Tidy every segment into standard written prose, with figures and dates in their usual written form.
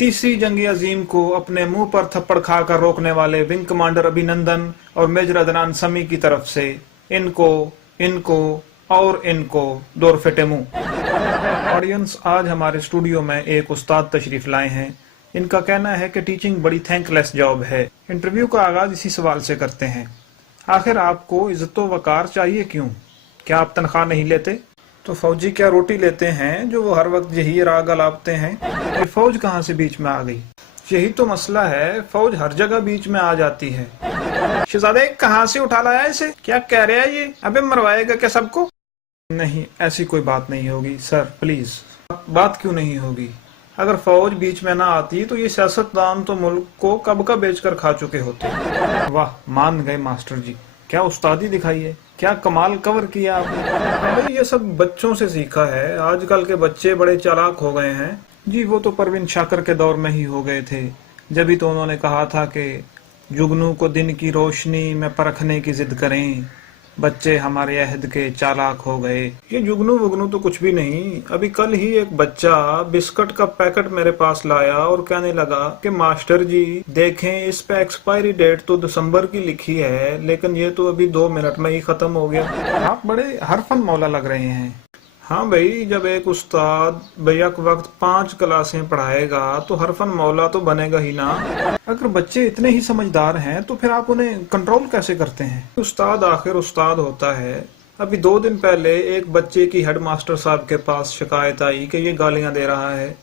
तीसरी जंग अजीम को अपने मुंह पर थप्पड़ खाकर रोकने वाले विंग कमांडर अभिनंदन और मेजर अदनान समी की तरफ से इनको इनको और इनको दौर फेटे मुंह। ऑडियंस, आज हमारे स्टूडियो में एक उस्ताद तशरीफ लाए हैं। इनका कहना है कि टीचिंग बड़ी थैंकलेस जॉब है। इंटरव्यू का आगाज इसी सवाल से करते हैं, आखिर आपको इज्जत व वकार चाहिए क्यों? क्या आप तनख्वाह नहीं लेते? तो फौजी क्या रोटी लेते हैं जो वो हर वक्त यही राग अलापते हैं? ये फौज कहाँ से बीच में आ गई? यही तो मसला है, फौज हर जगह बीच में आ जाती है। शहजादे, कहाँ से उठा लाया इसे? क्या कह रहा है ये? अबे मरवाएगा क्या सबको? नहीं, ऐसी कोई बात नहीं होगी सर, प्लीज। बात क्यों नहीं होगी? अगर फौज बीच में ना आती तो ये सियासतदान तो मुल्क को कब का बेचकर खा चुके होते। वाह, मान गए मास्टर जी, क्या उस्तादी दिखाई है, क्या कमाल कवर किया आपने। भाई ये सब बच्चों से सीखा है, आजकल के बच्चे बड़े चालाक हो गए हैं। जी वो तो परवीन शाकर के दौर में ही हो गए थे, जब ही तो उन्होंने कहा था कि जुगनू को दिन की रोशनी में परखने की जिद करें, बच्चे हमारे अहद के चालाक हो गए। ये जुगनू वुगनू तो कुछ भी नहीं। अभी कल ही एक बच्चा बिस्कुट का पैकेट मेरे पास लाया और कहने लगा कि मास्टर जी देखें, इस पे एक्सपायरी डेट तो दिसंबर की लिखी है, लेकिन ये तो अभी 2 मिनट में ही खत्म हो गया। आप बड़े हरफन मौला लग रहे हैं। हाँ भाई, जब एक उस्ताद बैक वक्त 5 क्लासें पढ़ाएगा तो हरफन मौला तो बनेगा ही ना। अगर बच्चे इतने ही समझदार हैं तो फिर आप उन्हें कंट्रोल कैसे करते हैं? उस्ताद आखिर उस्ताद होता है। अभी 2 दिन पहले एक बच्चे की हेडमास्टर साहब के पास शिकायत आई कि ये गालियां दे रहा है,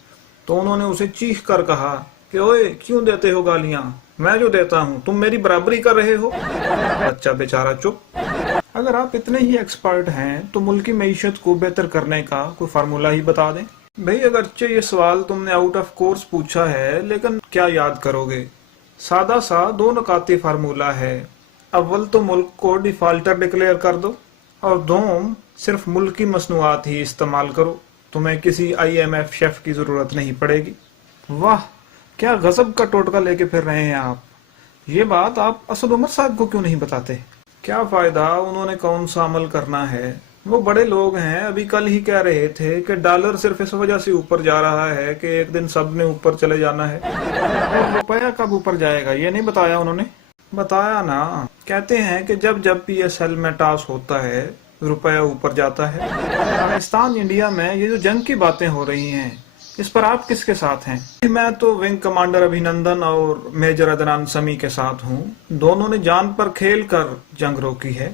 तो उन्होंने उसे चीख कर कहा कि ओए, क्यों देते हो गालियां? मैं जो देता हूँ तुम मेरी बराबरी कर रहे हो। बच्चा बेचारा चुप। अगर आप इतने ही एक्सपर्ट हैं तो मुल्क की मईशत को बेहतर करने का कोई फार्मूला ही बता दें। भाई अगरचे ये सवाल तुमने आउट ऑफ कोर्स पूछा है, लेकिन क्या याद करोगे? सादा सा 2 नुकाती फार्मूला है। अव्वल तो मुल्क को डिफाल्टर डिक्लेयर कर दो, और दोम सिर्फ मुल्क की मसनूआत ही इस्तेमाल करो। तुम्हें किसी IMF शेफ की जरूरत नहीं पड़ेगी। वाह, क्या गजब का टोटका लेके फिर रहे हैं आप। ये बात आप असद उमर साहब को क्यों नहीं बताते? क्या फायदा, उन्होंने कौन सा अमल करना है? वो बड़े लोग हैं, अभी कल ही कह रहे थे कि डॉलर सिर्फ इस वजह से ऊपर जा रहा है कि एक दिन सब ने ऊपर चले जाना है। और रुपया कब ऊपर जाएगा ये नहीं बताया उन्होंने? बताया ना, कहते हैं कि जब जब PSL में टॉस होता है रुपया ऊपर जाता है। पाकिस्तान इंडिया में ये जो जंग की बातें हो रही हैं, इस पर आप किसके साथ हैं? मैं तो विंग कमांडर अभिनंदन और मेजर अदनान समी के साथ हूँ। दोनों ने जान पर खेल कर जंग रोकी है।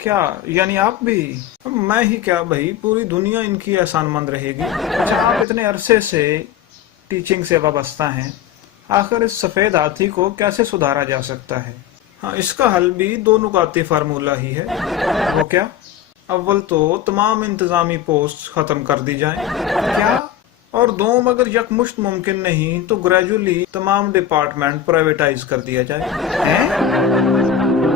क्या यानी आप भी? मैं ही क्या भाई, पूरी दुनिया इनकी एहसानमंद रहेगी। अच्छा, आप इतने अरसे से टीचिंग से वाबस्ता हैं, आखिर इस सफेद हाथी को कैसे सुधारा जा सकता है? हाँ, इसका हल भी 2 नुकाती फार्मूला ही है। वो क्या? अव्वल तो तमाम इंतजामी पोस्ट खत्म कर दी जाएं। क्या? और दोम अगर यकमुश्त मुमकिन नहीं तो ग्रेजुअली तमाम डिपार्टमेंट प्राइवेटाइज कर दिया जाए। हैं?